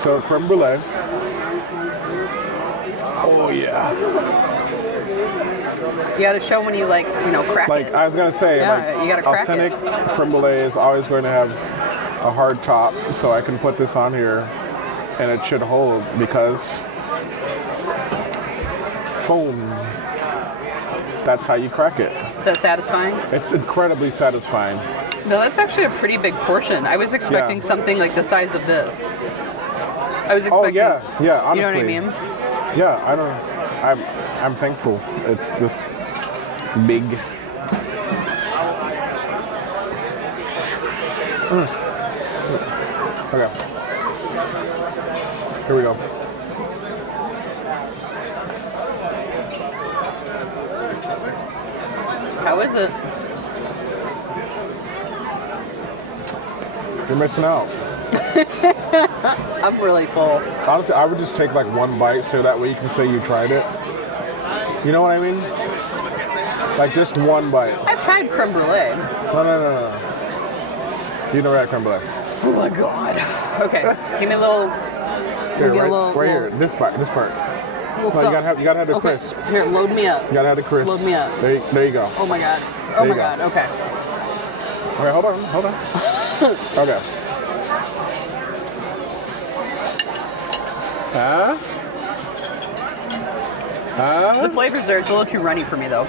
So creme brulee. Oh yeah. You got to show when you crack Like it. I was gonna say, Yeah, you gotta crack authentic it. creme brulee is always going to have a hard top, so I can put this on here, and it should hold because, boom. That's how you crack it. Is that satisfying? It's incredibly satisfying. No, that's actually a pretty big portion. I was expecting something like the size of this. I was expecting. Oh yeah, honestly. You know what I mean? Yeah, I'm thankful. It's this big. Okay. Here we go. How is it? You're missing out. I'm really full. Honestly, I would just take like one bite so that way you can say you tried it. You know what I mean? Like just one bite. I've had creme brulee. No. You never had creme brulee. Oh my god. Okay, give me a little. Here, get a right, little, right here. This part. Little No, you something. gotta have the Okay, crisp. here, load me up. You gotta have the crisp. Load me up. There you go. Oh my god. There Oh you my go. god. Okay. Okay, hold on. Okay. The flavor's there. It's a little too runny for me though.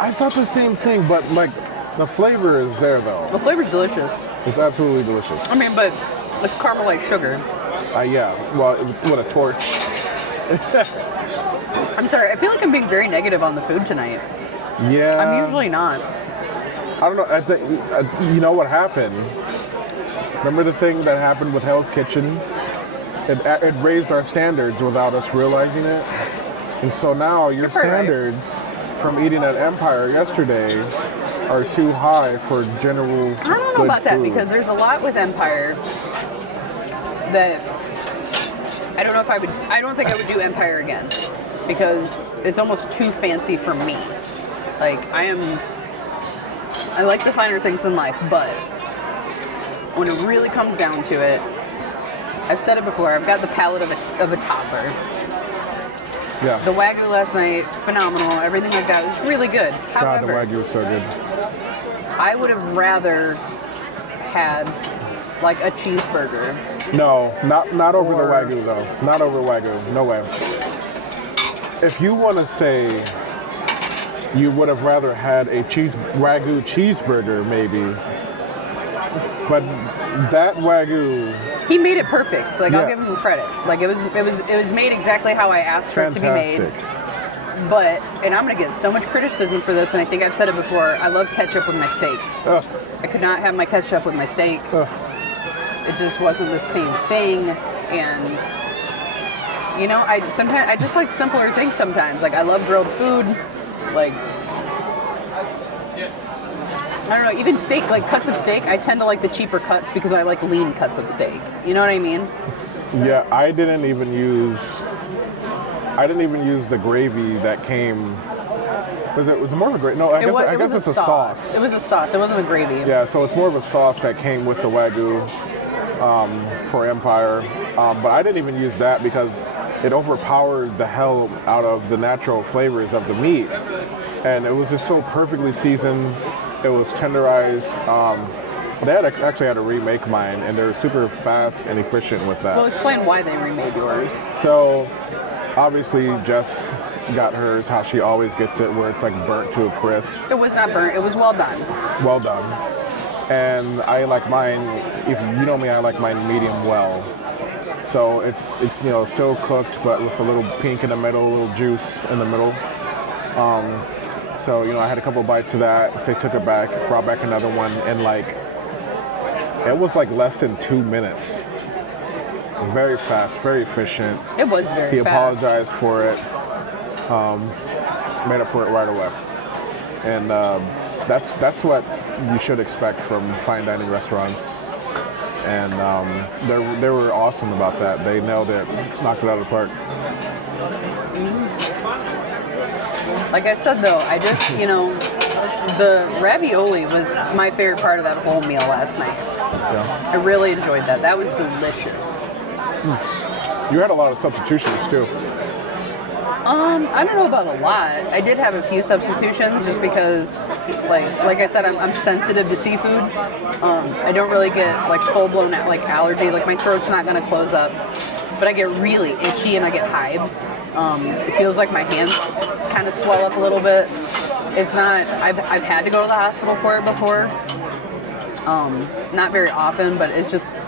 I thought the same thing, but like the flavor is there though. The flavor's delicious. It's absolutely delicious. I mean, but it's caramelized sugar. Yeah. Well, with a torch. I'm sorry. I feel like I'm being very negative on the food tonight. Yeah. I'm usually not. I don't know. I think you know what happened. Remember the thing that happened with Hell's Kitchen? It raised our standards without us realizing it. And so now your You're right. standards from eating at Empire yesterday are too high for general I don't know good about that food. because there's a lot with Empire that I don't know if I would. I don't think I would do Empire again because it's almost too fancy for me. Like I like the finer things in life, but when it really comes down to it, I've said it before. I've got the palate of a toddler. Yeah. The Wagyu last night, phenomenal. Everything like that was really good. God, the However, Wagyu was so good. I would have rather had like a cheeseburger. No, not over Or- the Wagyu though. Not over Wagyu. No way. If you want to say you would have rather had a Wagyu cheeseburger, maybe, but that Wagyu, He made it perfect. Like I'll Yeah. give him credit. Like it was made exactly how I asked for it to be fantastic. made. But and I'm gonna get so much criticism for this, and I think I've said it before. I love ketchup with my steak. Ugh, I could not have my ketchup with my steak. ugh. It just wasn't the same thing. And you know, I just like simpler things sometimes. Like I love grilled food. Like I don't know, even steak, like cuts of steak, I tend to like the cheaper cuts because I like lean cuts of steak. You know what I mean? Yeah, I didn't even use the gravy that came. Was it more of a gravy? No, I guess it's a sauce. It was a sauce. It wasn't a gravy. Yeah, so it's more of a sauce that came with the Wagyu for Empire. But I didn't even use that because it overpowered the hell out of the natural flavors of the meat. And it was just so perfectly seasoned. It was tenderized. They actually had to remake mine, and they're super fast and efficient with that. Well, explain why they remade yours. So, obviously, Jess got hers how she always gets it, where it's like burnt to a crisp. It was not burnt. It was well done. Well done. And I like mine, if you know me, I like mine medium well. So it's still cooked, but with a little pink in the middle, a little juice in the middle. So I had a couple bites of that. They took it back, brought back another one, and it was like less than 2 minutes. Very fast, very efficient. It was very He fast. apologized for it. Made up for it right away. And that's what you should expect from fine dining restaurants. And they were awesome about that. They nailed it, knocked it out of the park. Like I said, though, I just, the ravioli was my favorite part of that whole meal last night. Yeah. I really enjoyed that. That was delicious. You had a lot of substitutions too. I don't know about a lot. I did have a few substitutions just because, like I said, I'm sensitive to seafood. I don't really get like full blown like allergy. Like my throat's not gonna close up, but I get really itchy and I get hives. It feels like my hands kind of swell up a little bit. It's not. I've had to go to the hospital for it before. Not very often, but it's just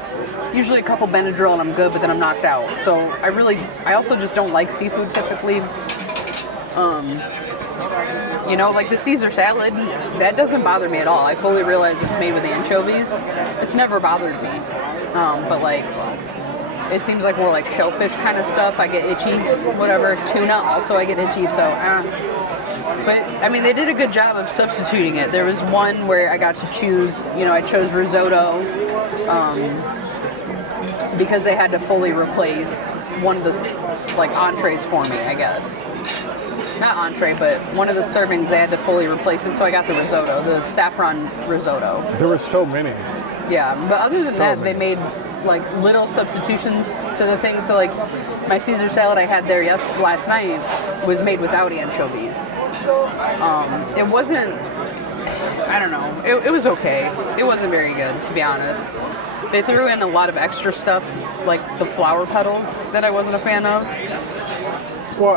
usually a couple Benadryl and I'm good, but then I'm knocked out. So I also just don't like seafood typically. You know, like the Caesar salad, that doesn't bother me at all. I fully realize it's made with anchovies. It's never bothered me. But like, it seems like more like shellfish kind of stuff. I get itchy, whatever. Tuna also I get itchy, so But I mean, they did a good job of substituting it. There was one where I got to choose, you know, I chose risotto because they had to fully replace one of the like entrees for me, I guess. Not entree, but one of the servings they had to fully replace it, so I got the risotto, the saffron risotto. There were so many. Yeah, but other than that, many. they made like little substitutions to the thing. So like my Caesar salad I had there last night was made without anchovies. It wasn't, I don't know, it was okay. It wasn't very good, to be honest. They threw in a lot of extra stuff, like the flower petals that I wasn't a fan of. Well,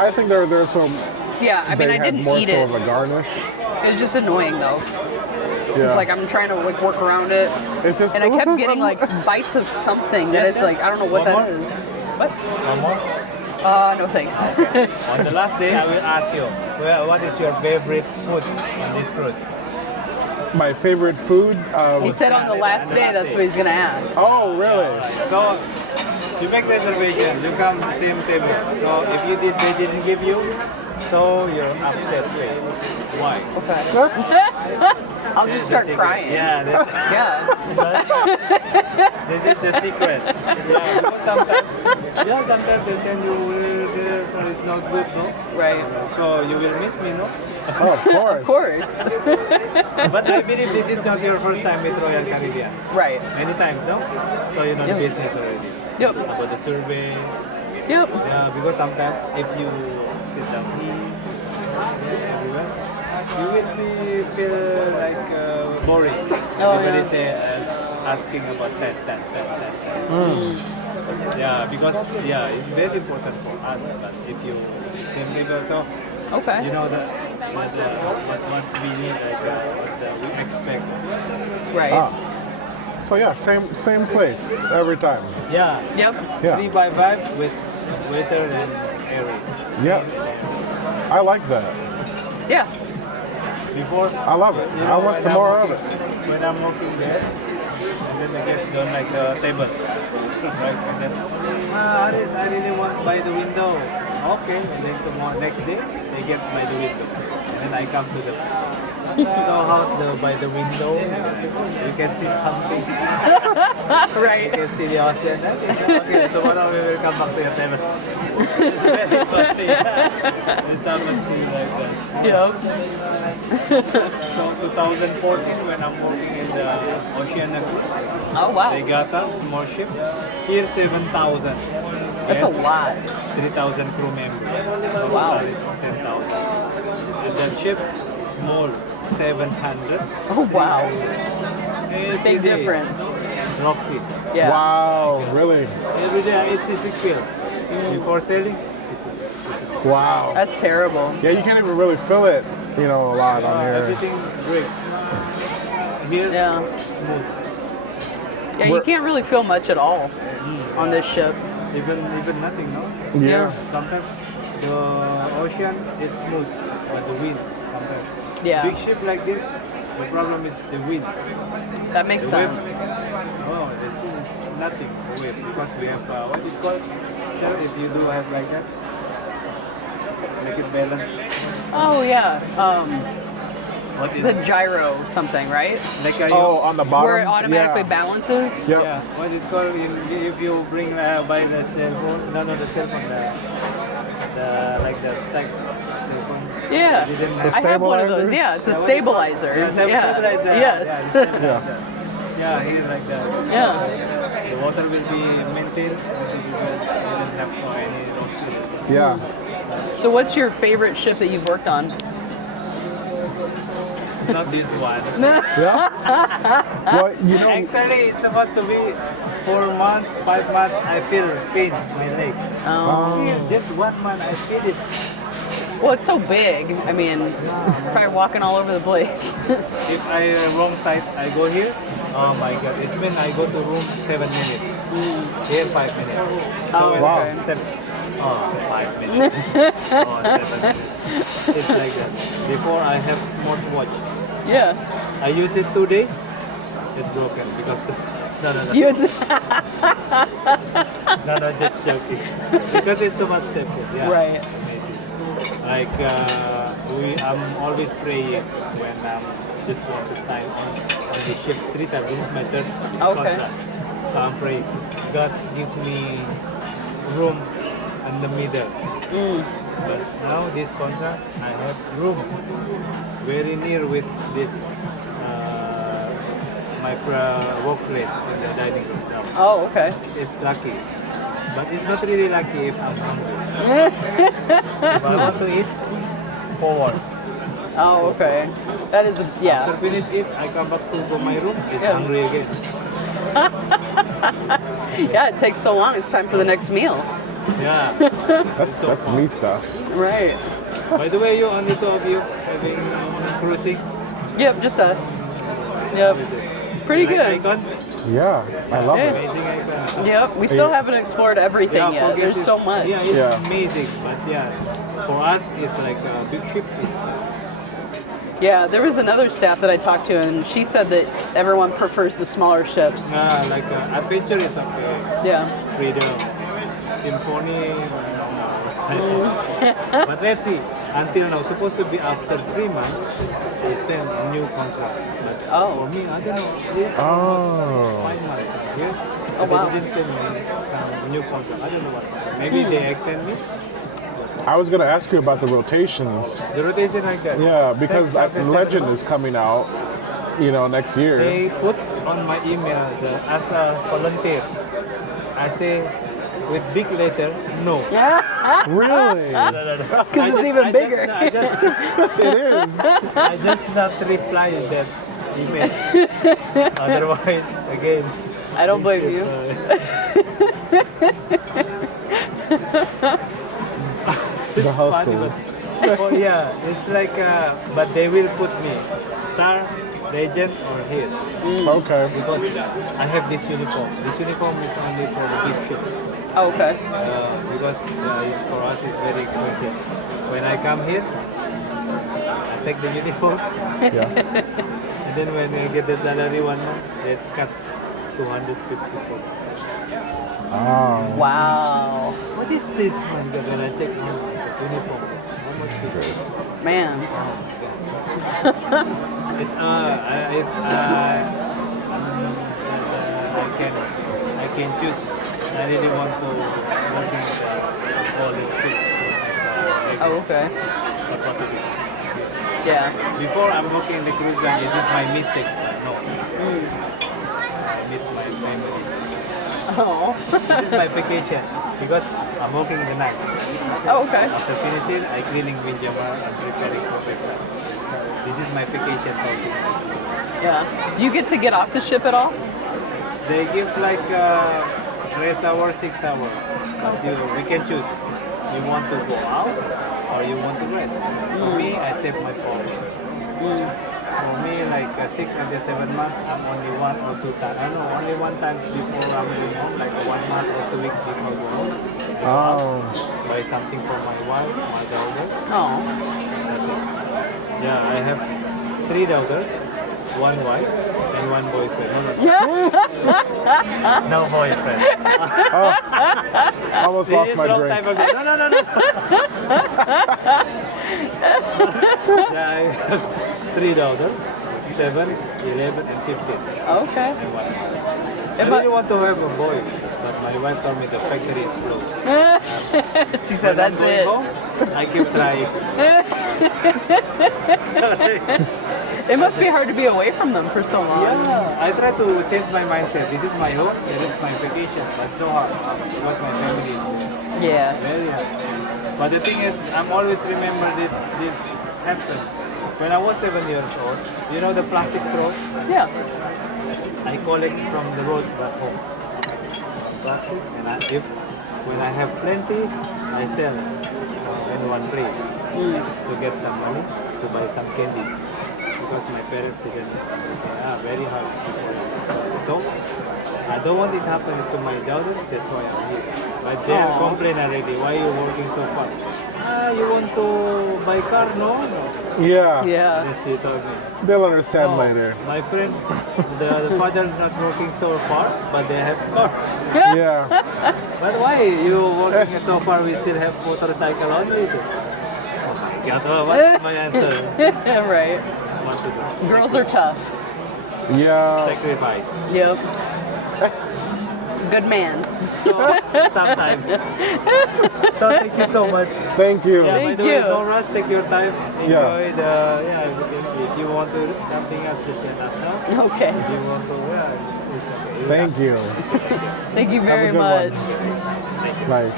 I think there's some. Yeah, I mean, I didn't more eat so it. of a garnish. It was just annoying though. Yeah. It's like I'm trying to like work around it, and I kept getting like bites of something that it's like I don't know what that is. What? One more? No thanks. On the last day, I will ask you, what is your favorite food on this cruise? My favorite food. He said on the last day that's what he's gonna ask. Oh, really? So, you make reservation, you come same table. So, if they didn't give you, so you're upset face. Why? Okay. I'll just start crying. Yeah, Yeah. this is the secret. Yeah, because sometimes they send you this and it's not good, no? Right. So you will miss me, no? Oh, of course. Of course. But I believe this is not your first time with Royal Caribbean. Right. Many times, no? So you know the business already. Yep. About the survey. Yep. Yeah, because sometimes if you sit down here, everywhere, you will feel like boring. Everybody yeah. say asking about that. Yeah, because it's very important for us. But if you same level, so Okay. you know what we need, like what we expect. Right. Ah. So yeah, same place every time. Yeah. Yep. Yeah. 3 by 5 with waiter and areas. Yeah. I like that. Yeah. Before I love it. you I know, want when some I'm more of working- it. When I'm working there, and then the guests don't like the table. Right? And then, Aris, I really want by the window. Okay. And then tomorrow, next day, they get by the window. And then I come to them. So how's the by the window? You can see something. Right. You can see the ocean. Okay, tomorrow we will come back to your table. It's very funny. Yeah. It's happened to you like that. Yep. So 2014 when I'm working in the Oceania Cruise, Oh wow. they got a small ship. Here 7,000. That's a lot. 3,000 crew members. So Wow. that is 10,000. And the ship small 700. Oh wow. Every Big day, difference. Roxy. Yeah. Wow, really? Every day I eat sisig fill. Before sailing, Wow. That's terrible. Yeah, you can't even really feel it, you know, a lot on here. everything great. Here, Yeah. smooth. Yeah, you can't really feel much at all on this ship. Even nothing, no? Yeah. Sometimes the ocean it's smooth, but the wind sometimes. Yeah. Big ship like this, the problem is the wind. That makes The waves. sense. Oh, this is nothing. The waves because we have what do you call it? Sir, if you do have like that, make it balance. Oh yeah. What It's is a gyro something, right? like a Oh, on the bottom? Where it automatically Yeah. balances. Yep. yeah, what it called if you bring by the cell phone, no, the cell phone, the like the stack cell phone. Yeah. Didn't The I have one of those. stabilizers? Yeah, it's a Yeah, what do you call it? stabilizer. Yeah, Yeah. stabilizer. Yes. Yeah, yeah, here like that. Yeah. The water will be maintained. You don't have any road. Yeah. So what's your favorite ship that you've worked on? Not this one. Yeah. Well, you know, Actually, it's supposed to be 4 months, 5 months. I feel pain in my leg. Oh. Just 1 month, I feel it. Well, it's so big. I mean, probably walking all over the place. If I wrong side, I go here. Oh my God! It's been I go to room 7 minutes. Here 5 minutes. Oh, when wow. I step, 5 minutes. 7 minutes. It's like that. Before I have smartwatch. Yeah. I use it 2 days. It's broken because no. You No, just joking. Because it's too much step. Yeah. Right. Amazing. Like I'm always praying when just want to sign on the ship 3 times. This is my third contract. So I'm praying, God give me room in the middle. But now this contract, I have room very near with this my workplace in the dining room. Now. Oh, okay. It's lucky. But it's not really lucky if I'm hungry. If I want to eat, forward. Oh, okay. That is, yeah. After finish it, I come back to my room. It's Yeah. hungry again. Yeah, it takes so long. It's time for the next meal. Yeah. that's me stuff. Right. By the way, you only 2 of you having cruising. Yep, just us. Yep. Pretty Like good. Icon? Yeah, I love Yeah. it. Amazing icon. Yep. We still haven't explored everything Yeah, yet. forget There's it. so much. Yeah, it's Yeah. amazing. But yeah, for us, it's like a big ship. Yeah, there was another staff that I talked to, and she said that everyone prefers the smaller ships. Like adventure is okay. Yeah. Freedom, symphony. But let's see. Until now, supposed to be after 3 months, they send a new contract. But Oh. for me, I don't know. This is Oh. 5 months here. Oh, wow. They didn't send me some new contract. I don't know what. Maybe they extend me. I was gonna ask you about the rotations. The rotation like that. Yeah, because 6, 7, Legend 7. is coming out, next year. They put on my email as a volunteer. I say with big letter, no. Really? Because it's even bigger. It is. I just not reply that email. Otherwise, again. I don't blame you. The hustle. Funny, but, oh yeah, it's like, but they will put me star, legend, or here. Okay. Because I have this uniform. This uniform is only for the big ship. Oh, okay. Because it's, for us it's very expensive. When I come here, I take the uniform, Yeah. and then when I get the salary 1 month, they cut 250. Oh. Wow. What is this man? When I check on the uniform, how much is it? Man. It's I can choose. I really want to work in the all the ship. Oh, okay. But what to do? Yeah. Before I'm working in the cruise line, this is my mistake. No. I miss my family. Oh. This is my vacation because I'm working in the night. Oh, okay. After finishing, I cleaning wind jammer and preparing for breakfast. This is my vacation for tonight. Yeah. Do you get to get off the ship at all? They give like rest hour, 6 hours. But we can choose. You want to go out or you want to rest. For me, I save my phone. For me, like 6 until 7 months, I'm only 1 or 2 times. I know only 1 time before I'm going home, like 1 month or 2 weeks before I go home. I go out, buy something for my wife, my daughter. Oh. That's it. Yeah, I have 3 daughters, 1 wife, and 1 boyfriend. No boyfriend. I almost This lost is my long drink. time ago. No. Yeah, I have 3 daughters, 7, 11, and 15. Okay. And 1. I If really want to have a boy, but my wife told me the factory is closed. She said, When I'm that's going it. home, I keep trying. It must be hard to be away from them for so long. Yeah, I try to change my mindset. This is my home, this is my vacation. But so hard because my family is there. Yeah. Very hard. But the thing is, I'm always remember this happened. When I was 7 years old, you know the plastic straws? Yeah. I collect from the road back home. Plastic, and when I have plenty, I sell in one place to get some money to buy some candy. Because my parents didn't, very hard before. So, I don't want it happening to my daughters, that's why I'm here. But they are complaining already, why are you working so far? You want to buy car? No? Yeah. Yeah. Yes, she told me. They'll understand No, later. my friend, the father is not working so far, but they have car. Yeah. But why you working so far? We still have motorcycle only. Oh my God! What's my answer? Right. What to do? Girls are tough. Yeah. Sacrifice. Yep. Good man. So sometimes. So thank you so much. Thank you. Yeah, by Thank the way, you. don't rush. Take your time. Yeah. Enjoy if you want to do something else, just let us know. Okay. If you want to, it's okay. Thank you. Thank you very good one. much. Nice.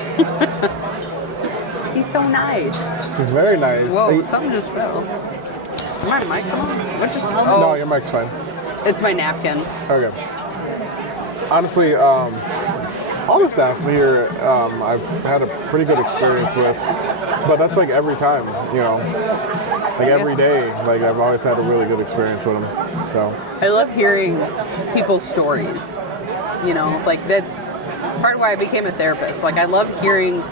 He's so nice. It's very nice. Whoa, Hey- something just fell. My mic on? What just? No, Oh, your mic's fine. it's my napkin. Okay. Honestly, all the staff here, I've had a pretty good experience with, but that's like every time, you know, like every day. Like I've always had a really good experience with them. So I love hearing people's stories. You know, like that's part of why I became a therapist. Like I love hearing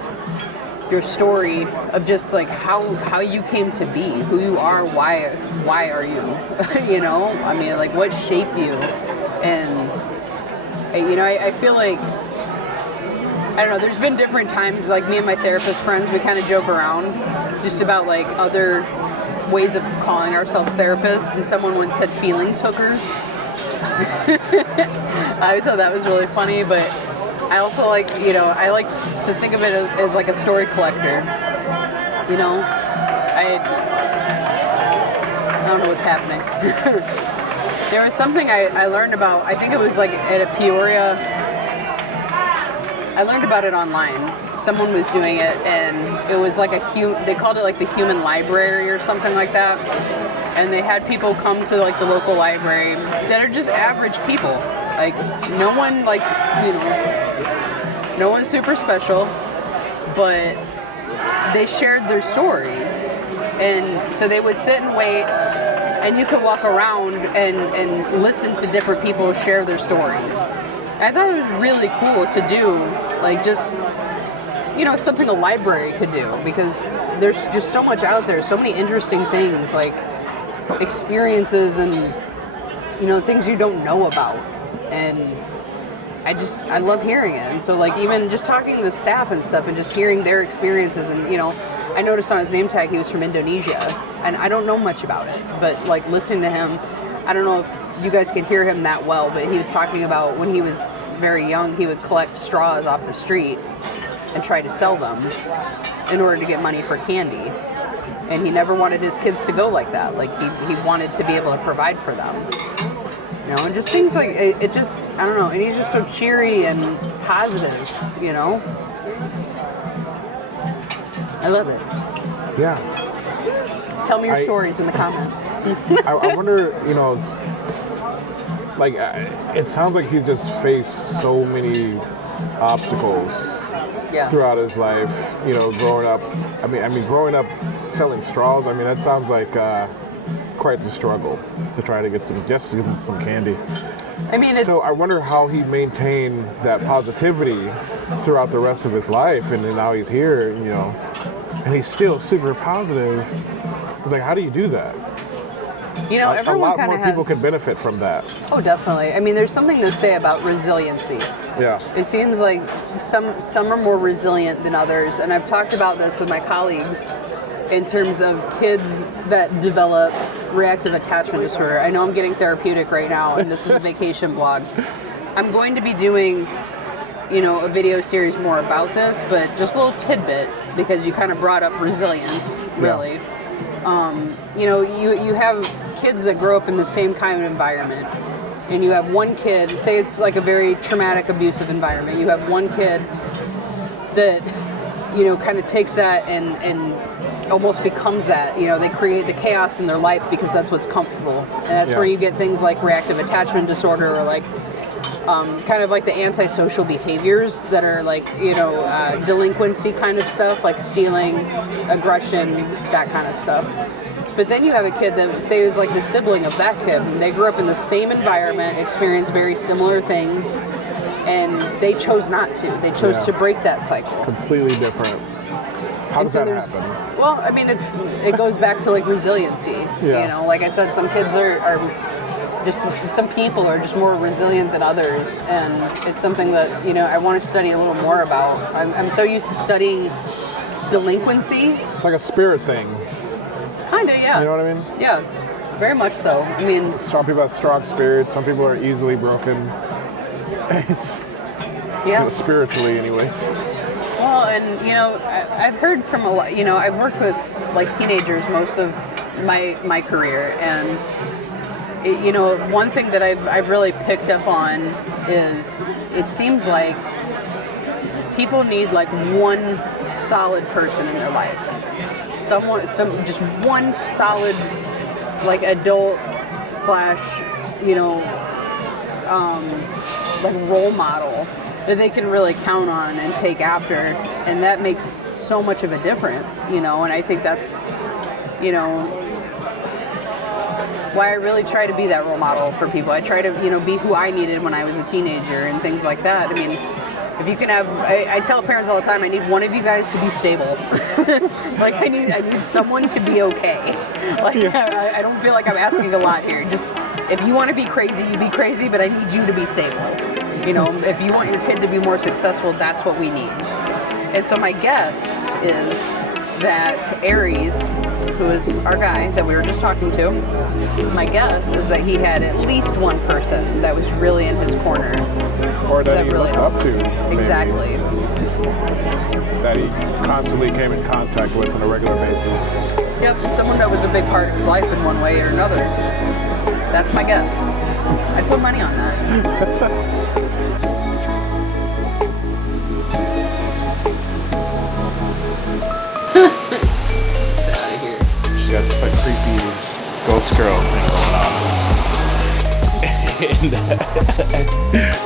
your story of just like how you came to be, who you are, why are you? You know, I mean, like what shaped you, and you know, I feel like I don't know. There's been different times, like me and my therapist friends, we kind of joke around just about like other ways of calling ourselves therapists, and someone once said feelings hookers. I always thought that was really funny, but I also like, you know, I like to think of it as like a story collector. You know, I don't know what's happening. There was something I learned about, I think it was like at a Peoria, I learned about it online. Someone was doing it, and it was like they called it like the human library or something like that. And they had people come to like the local library that are just average people. Like no one likes, you know, no one's super special, but they shared their stories. And so they would sit and wait, and you could walk around and listen to different people share their stories. And I thought it was really cool to do, like just, you know, something a library could do, because there's just so much out there, so many interesting things, like experiences and, you know, things you don't know about. And I love hearing it. And so like even just talking to the staff and stuff and just hearing their experiences, and you know, I noticed on his name tag he was from Indonesia, and I don't know much about it, but like listening to him, I don't know if you guys could hear him that well, but he was talking about when he was very young, he would collect straws off the street and try to sell them in order to get money for candy. And he never wanted his kids to go like that. Like he wanted to be able to provide for them. You know, and just things like, it just, I don't know, and he's just so cheery and positive, you know? I love it. yeah, Tell me your stories in the comments. I wonder, you know, like it sounds like he's just faced so many obstacles Yeah. throughout his life. You know, growing up. I mean, growing up selling straws. I mean, that sounds like quite the struggle to try to get some candy. I mean, it's... So I wonder how he maintained that positivity throughout the rest of his life, and then now he's here, you know, and he's still super positive. It's like, how do you do that? You know, A everyone lot kind more of people has... can benefit from that. Oh, definitely. I mean, there's something to say about resiliency. Yeah. It seems like some are more resilient than others, and I've talked about this with my colleagues in terms of kids that develop reactive attachment disorder. I know I'm getting therapeutic right now, and this is a vacation blog. I'm going to be doing, you know, a video series more about this, but just a little tidbit, because you kind of brought up resilience, really. You have kids that grow up in the same kind of environment, and you have one kid, say it's like a very traumatic, abusive environment. You have one kid that, kind of takes that and almost becomes that. They create the chaos in their life because that's what's comfortable. And that's where you get things like reactive attachment disorder, or like kind of like the antisocial behaviors that are like, delinquency kind of stuff, like stealing, aggression, that kind of stuff. But then you have a kid that, say, is like the sibling of that kid. And they grew up in the same environment, experienced very similar things, and they chose not to. They chose to break that cycle. Completely different. How does that happen? Well, I mean, it goes back to like resiliency. Yeah. Like I said, some kids are just, some people are just more resilient than others, and it's something that I want to study a little more about. I'm so used to studying delinquency. It's like a spirit thing. Kinda, yeah. You know what I mean? Yeah, very much so. I mean, some people have strong spirits. Some people are easily broken. Spiritually, anyways. Well, and I've heard from a lot. I've worked with like teenagers most of my career, and one thing that I've really picked up on is it seems like people need like one solid person in their life. Just one solid, like adult / like role model that they can really count on and take after, and that makes so much of a difference, and I think that's, why I really try to be that role model for people. I try to, be who I needed when I was a teenager and things like that. I mean, if you can have, I tell parents all the time, I need one of you guys to be stable. Like I need someone to be okay. Like I don't feel like I'm asking a lot here. Just if you want to be crazy, you be crazy, but I need you to be stable. If you want your kid to be more successful, that's what we need. And so my guess is that Aries, who is our guy that we were just talking to, my guess is that he had at least one person that was really in his corner. Or that he really looked up to. Maybe. Exactly. That he constantly came in contact with on a regular basis. Yep, someone that was a big part of his life in one way or another. That's my guess. I'd put money on that. She's got this like creepy ghost girl thing going on. And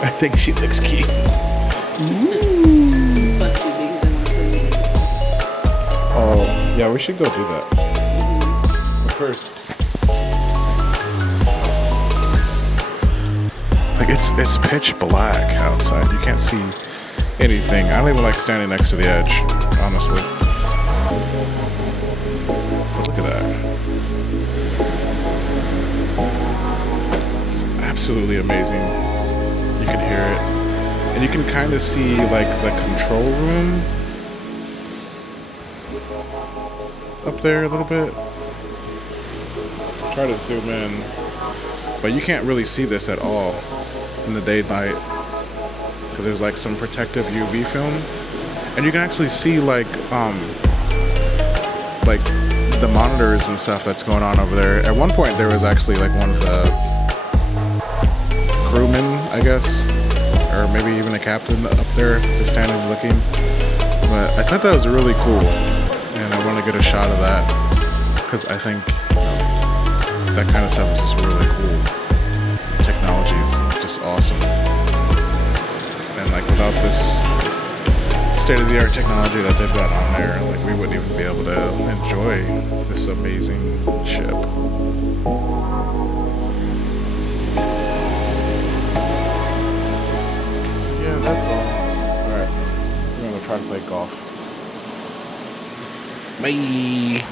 I think she looks cute. Oh, yeah, we should go do that. But first, like it's pitch black outside. You can't see anything. I don't even like standing next to the edge, honestly. But look at that. It's absolutely amazing. You can hear it. And you can kind of see like the control room up there a little bit. Try to zoom in. But you can't really see this at all in the daylight because there's like some protective UV film. And you can actually see like the monitors and stuff that's going on over there. At one point there was actually like one of the crewmen, I guess, or maybe even a captain up there just standing looking. But I thought that was really cool, and I want to get a shot of that because I think that kind of stuff is just really cool. Technology is just awesome, and like without this state-of-the-art technology that they've got on there, like we wouldn't even be able to enjoy this amazing ship. So yeah, that's all. Alright, we're gonna try to play golf. Bye!